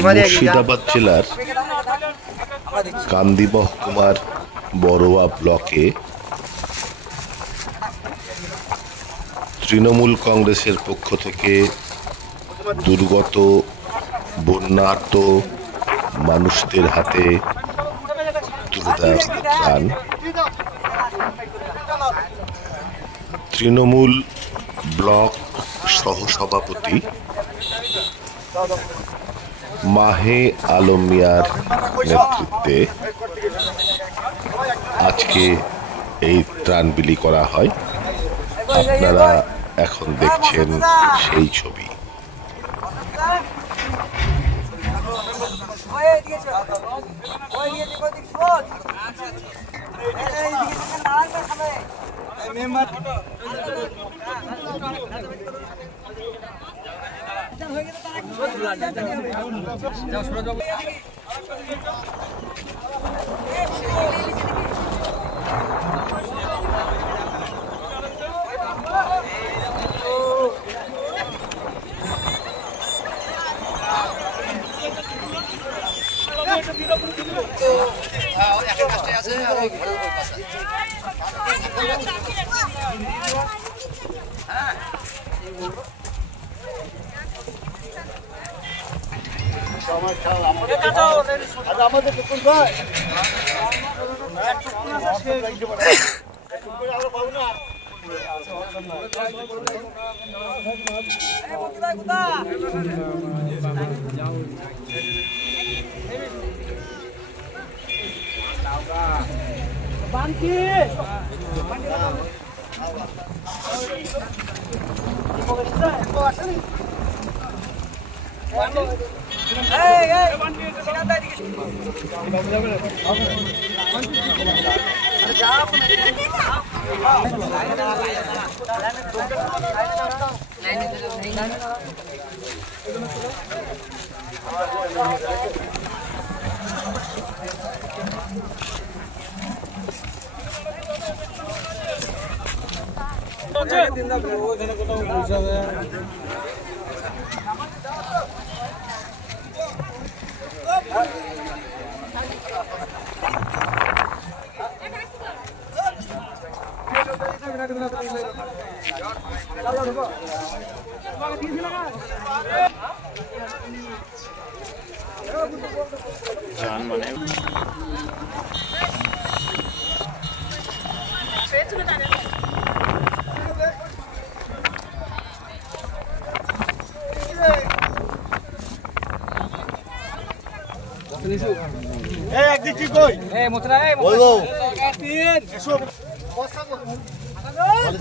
মুর্শিদাবাদ জেলার কান্দি মহকুমার বড়োয়া ব্লকে তৃণমূল কংগ্রেসের পক্ষ থেকে দুর্গত বন্যার্ত মানুষদের হাতে তুলে দেওয়া ত্রাণ। তৃণমূল ব্লক সহসভাপতি মাহে আলম মিয়ার নেতৃত্বে আজকে এই ত্রাণ বিলি করা হয়। আপনারা এখন দেখছেন সেই ছবি।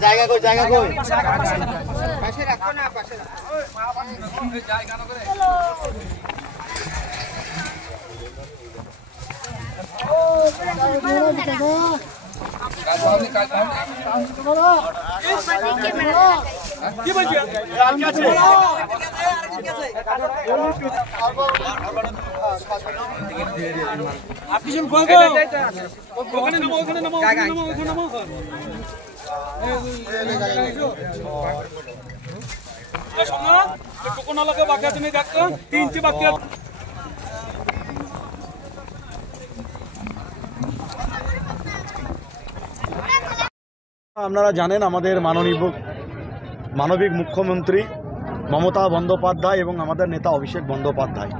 জায়গা কই জায়গা কই পাশে রাখো না পাশে জায়গা না করে ও কি বলছি আর কি আছে আপনি শুন কই গো ওখানে নামো ওখানে নামো ওখানে নামো আপনারা জানেন আমাদের মানবিক মুখ্যমন্ত্রী মমতা বন্দ্যোপাধ্যায় এবং আমাদের নেতা অভিষেক বন্দ্যোপাধ্যায়,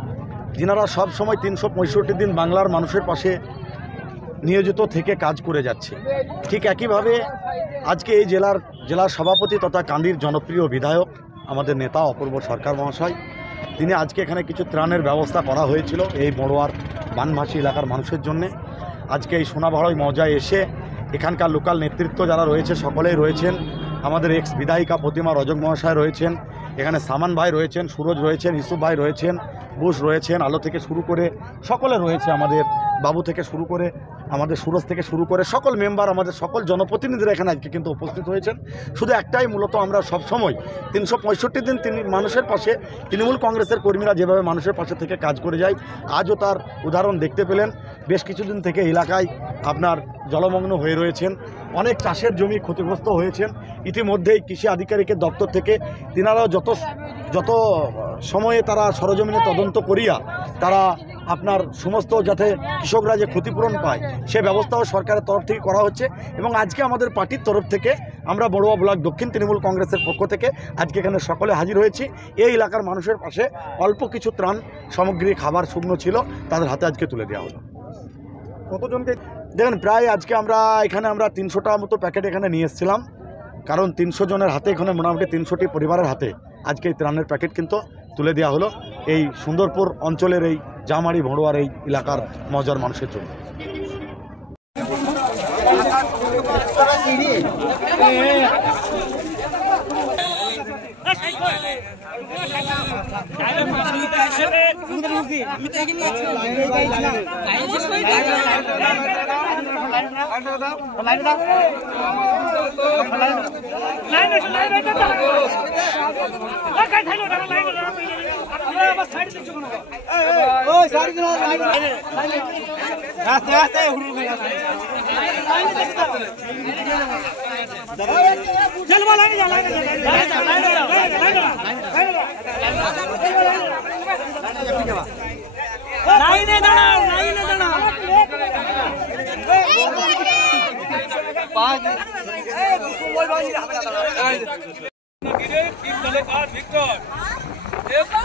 যিনারা সব সময় 365 দিন বাংলার মানুষের পাশে নিয়োজিত থেকে কাজ করে যাচ্ছে। ঠিক একইভাবে আজকে এই জেলার সভাপতি তথা কান্দির জনপ্রিয় বিধায়ক আমাদের নেতা অপূর্ব সরকার মহাশয়, তিনি আজকে এখানে কিছু ত্রাণের ব্যবস্থা করা হয়েছিল এই বড়োয়ার বানভাসী এলাকার মানুষের জন্যে। আজকে এই সোনাভাড়াই মৌজায় এসে এখানকার লোকাল নেতৃত্ব যারা রয়েছে সকলেই রয়েছেন। আমাদের এক্স বিধায়িকা প্রতিমা রজক মহাশয় রয়েছেন, এখানে সামান ভাই রয়েছেন, সুরজ রয়েছেন, ইসুফ ভাই রয়েছেন, বুশ রয়েছেন, আলো থেকে শুরু করে সকলে রয়েছে, আমাদের বাবু থেকে শুরু করে আমাদের সুরজ থেকে শুরু করে সকল মেম্বার, আমাদের সকল জনপ্রতিনিধিরা এখানে আজকে কিন্তু উপস্থিত হয়েছেন। শুধু একটাই, মূলত আমরা সবসময় 365 দিন মানুষের পাশে তৃণমূল কংগ্রেসের কর্মীরা যেভাবে মানুষের পাশে থেকে কাজ করে যায়, আজও তার উদাহরণ দেখতে পেলেন। বেশ কিছুদিন থেকে এলাকায় আপনার জলমগ্ন হয়ে রয়েছেন, অনেক চাষের জমি ক্ষতিগ্রস্ত হয়েছেন। ইতিমধ্যেই কৃষি আধিকারিকের দপ্তর থেকে তিনারাও যত সময়ে তারা সরজমিনে তদন্ত করিয়া তারা আপনার সমস্ত যাতে কৃষকরা যে ক্ষতিপূরণ পায় সে ব্যবস্থাও সরকারের তরফ থেকে করা হচ্ছে। এবং আজকে আমাদের পার্টির তরফ থেকে আমরা বড়ুয়া ব্লক দক্ষিণ তৃণমূল কংগ্রেসের পক্ষ থেকে আজকে এখানে সকলে হাজির হয়েছি। এই এলাকার মানুষের পাশে অল্প কিছু ত্রাণ সামগ্রী খাবার শুকনো ছিল তাদের হাতে আজকে তুলে দেওয়া হলো। কতজনকে দেখেন প্রায় আজকে আমরা 300টা মতো প্যাকেট এখানে নিয়ে এসেছিলাম, কারণ 300 জনের হাতে এখানে মোটামুটি 300টি পরিবারের হাতে আজকে এই ত্রাণের প্যাকেট কিন্তু তুলে দেওয়া হলো এই সুন্দরপুর অঞ্চলের এই জামারি ভড়ুয়ার এই এলাকার মজার মানুষের জন্য।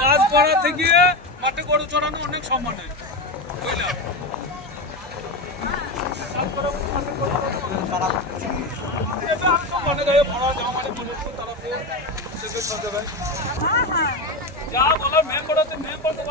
কাজ করা থেকে মাঠে গরু চড়ানো অনেক সম্মানের বুঝলাম। যা বলো মেম্বার আছে মেম্বার তো